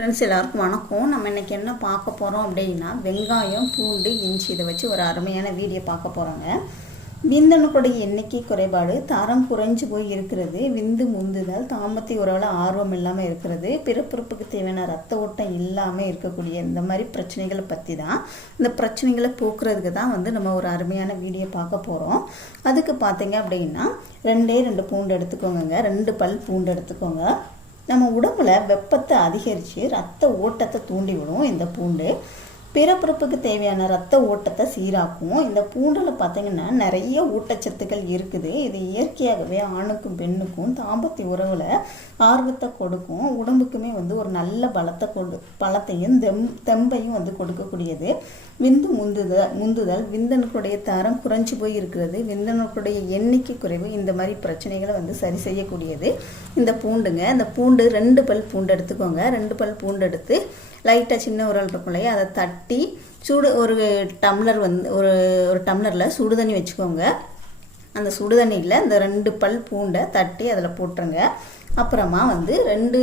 Friends எல்லாருக்கும் வணக்கம். நம்ம இன்றைக்கி என்ன பார்க்க போகிறோம் அப்படின்னா வெங்காயம் பூண்டு இஞ்சி இதை வச்சு ஒரு அருமையான வீடியோ பார்க்க போகிறோங்க விந்தணுக்களுடைய எண்ணிக்கை குறைபாடு தரம் குறைஞ்சு போய் இருக்கிறது. விந்து முந்துதல் தாமத்தி உறவில் ஆர்வம் இல்லாமல் இருக்கிறது. பிறப்புறுப்புக்கு தேவையான ரத்த ஓட்டம் இல்லாமல் இருக்கக்கூடிய இந்த மாதிரி பிரச்சனைகளை பற்றி தான். இந்த பிரச்சனைகளை போக்குறதுக்கு தான் வந்து நம்ம ஒரு அருமையான வீடியோ பார்க்க போகிறோம் அதுக்கு பார்த்தீங்க அப்படின்னா ரெண்டே ரெண்டு பூண்டு எடுத்துக்கோங்க ரெண்டு பல் பூண்டு எடுத்துக்கோங்க. நம்ம உடம்புல வெப்பத்தை அதிகரித்து ரத்த ஓட்டத்தை தூண்டி விடும் இந்த பூண்டு. பிறப்புறுப்புக்கு தேவையான ரத்த ஓட்டத்தை சீராக்கும். இந்த பூண்டில் பார்த்திங்கன்னா நிறைய ஊட்டச்சத்துக்கள் இருக்குது. இது இயற்கையாகவே ஆணுக்கும் பெண்ணுக்கும் தாம்பத்திய உறவில் ஆர்வத்தை கொடுக்கும். உடம்புக்குமே வந்து ஒரு நல்ல பலத்தை கொடு பலத்தையும் தெம் தெம்பையும் வந்து கொடுக்கக்கூடியது. விந்து முந்துதல் முந்துதல் விந்தணுக்களுடைய தரம் குறைஞ்சி போய் இருக்கிறது விந்தணுக்களுடைய எண்ணிக்கை குறைவு இந்த மாதிரி பிரச்சனைகளை வந்து சரி செய்யக்கூடியது. இந்த பூண்டுங்க இந்த பூண்டு ரெண்டு பல் பூண்டு எடுத்துக்கோங்க. ரெண்டு பல் பூண்டு எடுத்து லைட்டாக சின்ன உரல் இருக்கும் இல்லையா? அதை தட்டி சூடு ஒரு டம்ளர் வந்து ஒரு ஒரு டம்ளரில் சுடு தண்ணி வச்சுக்கோங்க. அந்த சுடு தண்ணியில் இந்த ரெண்டு பல் பூண்டை தட்டி அதில் போட்டுருங்க. அப்புறமா வந்து ரெண்டு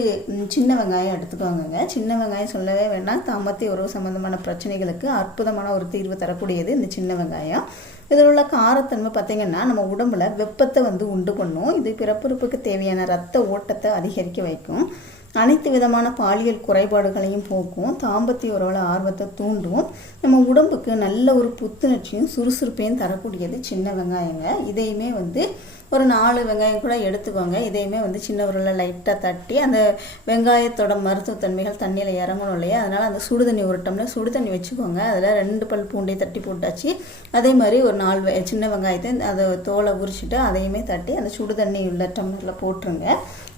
சின்ன வெங்காயம் எடுத்துக்கோங்க சின்ன வெங்காயம் சொல்லவே வேண்டாம். தாம்பத்திய உறவு சம்மந்தமான பிரச்சனைகளுக்கு அற்புதமான ஒரு தீர்வு தரக்கூடியது இந்த சின்ன வெங்காயம். இதில் உள்ள காரத்தன்மை பார்த்திங்கன்னா நம்ம உடம்புல வெப்பத்தை வந்து உண்டு பண்ணும். இது பிறப்புறுப்புக்கு தேவையான ரத்த ஓட்டத்தை அதிகரிக்க வைக்கும். அனைத்து விதமான பாலியல் குறைபாடுகளையும் போக்கும் தாம்பத்திய உறவில் ஆர்வத்தை தூண்டும். நம்ம உடம்புக்கு நல்ல ஒரு புத்துணர்ச்சியும் சுறுசுறுப்பையும் தரக்கூடியது சின்ன வெங்காயங்க. இதையுமே வந்து ஒரு நாலு வெங்காயம் கூட எடுத்துக்கோங்க. இதையுமே வந்து சின்ன உருளில் லைட்டாக தட்டி அந்த வெங்காயத்தோட மருத்துவத்தன்மைகள் தண்ணியில் இறங்கணும் இல்லையா? அதனால் அந்த சுடு தண்ணி ஒரு டம்ளர் சுடு தண்ணி வச்சுக்கோங்க. அதில் ரெண்டு பல் பூண்டை தட்டி போட்டாச்சு. அதே மாதிரி ஒரு நாலு சின்ன வெங்காயத்தை அதை தோலை உரிச்சிட்டு அதையுமே தட்டி அந்த சுடு தண்ணி உள்ள டம்ளரில் போட்டுருங்க.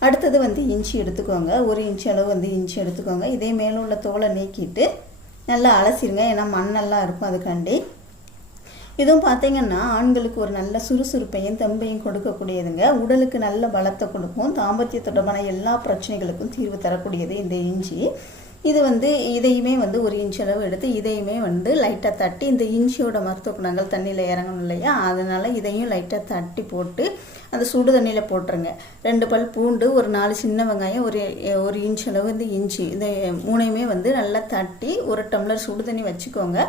அடுத்தது வந்து இஞ்சி எடுத்துக்கோங்க. ஒரு இன்ச்சு அளவு வந்து இஞ்சி எடுத்துக்கோங்க. இதே மேலே உள்ள தோலை நீக்கிட்டு நல்லா அலசிடுங்க ஏன்னா மண்ணெல்லாம் இருக்கும் அதுக்காண்டி. இதுவும் பார்த்தீங்கன்னா ஆண்களுக்கு ஒரு நல்ல சுறுசுறுப்பையும் தெம்பையும் கொடுக்கக்கூடியதுங்க. உடலுக்கு நல்ல பலத்தை கொடுக்கும். தாம்பத்திய தொடர்பான எல்லா பிரச்சனைகளுக்கும் தீர்வு தரக்கூடியது இந்த இஞ்சி. இது வந்து இதையுமே வந்து ஒரு இன்ச் அளவு எடுத்து இதையுமே வந்து லைட்டாக தட்டி இந்த இஞ்சியோட மருத்துவ குணங்கள் தண்ணியில் இறங்கணும் இல்லையா? அதனால் இதையும் லைட்டாக தட்டி போட்டு அந்த சுடு தண்ணியில் போட்டுருங்க. ரெண்டு பல் பூண்டு ஒரு நாலு சின்ன வெங்காயம் ஒரு ஒரு இன்ச் அளவு வந்து இஞ்சி இந்த மூணையுமே வந்து நல்லா தட்டி ஒரு டம்ளர் சுடு தண்ணி வச்சுக்கோங்க.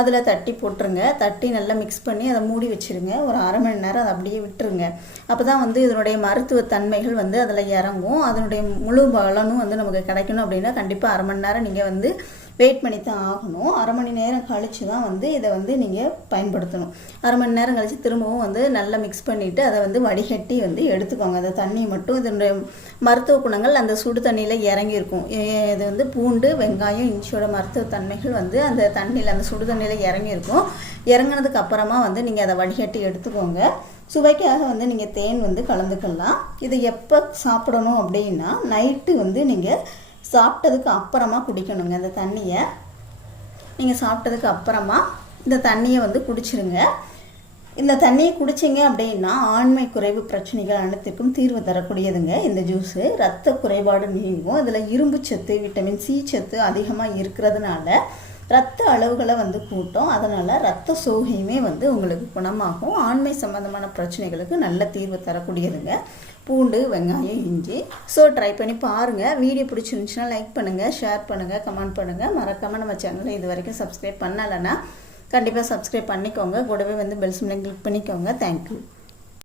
அதில் தட்டி போட்டுருங்க. தட்டி நல்லா மிக்ஸ் பண்ணி அதை மூடி வச்சுருங்க. ஒரு அரை மணி நேரம் அதை அப்படியே விட்டுருங்க. அப்போ தான் வந்து இதனுடைய மருத்துவ தன்மைகள் வந்து அதில் இறங்கும். அதனுடைய முழு பலனும் வந்து நமக்கு கிடைக்கணும் அப்படின்னா கண்டிப்பாக அரை மணி நேரம் நீங்கள் வந்து வெயிட் பண்ணி தான் ஆகணும். அரை மணி நேரம் கழித்து தான் வந்து இதை வந்து நீங்கள் பயன்படுத்தணும். அரை மணி நேரம் கழித்து திரும்பவும் வந்து நல்லா மிக்ஸ் பண்ணிவிட்டு அதை வந்து வடிகட்டி வந்து எடுத்துக்கோங்க. அந்த தண்ணி மட்டும் இதனுடைய மருத்துவ குணங்கள் அந்த சுடு தண்ணியில் இறங்கியிருக்கும் இது வந்து பூண்டு வெங்காயம் இஞ்சியோட மருத்துவ தன்மைகள் வந்து அந்த தண்ணியில் அந்த சுடு தண்ணியில் இறங்கியிருக்கும் இறங்கினதுக்கு அப்புறமா வந்து நீங்கள் அதை வடிகட்டி எடுத்துக்கோங்க. சுவைக்காக வந்து நீங்கள் தேன் வந்து கலந்துக்கலாம். இதை எப்போ சாப்பிடணும் அப்படின்னா நைட்டு வந்து நீங்கள் சாப்பிட்டதுக்கு அப்புறமா குடிக்கணுங்க அந்த தண்ணியை. நீங்கள் சாப்பிட்டதுக்கு அப்புறமா இந்த தண்ணியை வந்து குடிச்சிருங்க. இந்த தண்ணியை குடிச்சிங்க அப்படின்னா ஆண்மை குறைவு பிரச்சனைகள் அனைத்திற்கும் தீர்வு தரக்கூடியதுங்க இந்த ஜூஸு. ரத்த குறைபாடு நீங்கும். இதில் இரும்பு சத்து விட்டமின் சி சத்து அதிகமாக இருக்கிறதுனால ரத்த அளவுகளை வந்து கூட்டும். அதனால் ரத்த சோகையுமே வந்து உங்களுக்கு குணமாகும். ஆண்மை சம்மந்தமான பிரச்சனைகளுக்கு நல்ல தீர்வு தரக்கூடியதுங்க. பூண்டு வெங்காயம் இஞ்சி. ஸோ ட்ரை பண்ணி பாருங்கள் வீடியோ பிடிச்சிருந்துச்சுன்னா லைக் பண்ணுங்கள் ஷேர் பண்ணுங்கள் கமெண்ட் பண்ணுங்கள் மறக்காமல் நம்ம சேனலை இது வரைக்கும் சப்ஸ்கிரைப் பண்ணலைன்னா கண்டிப்பாக சப்ஸ்கிரைப் பண்ணிக்கோங்க. கூடவே வந்து பெல் சிம்லையும் கிளிக் பண்ணிக்கோங்க. Thank you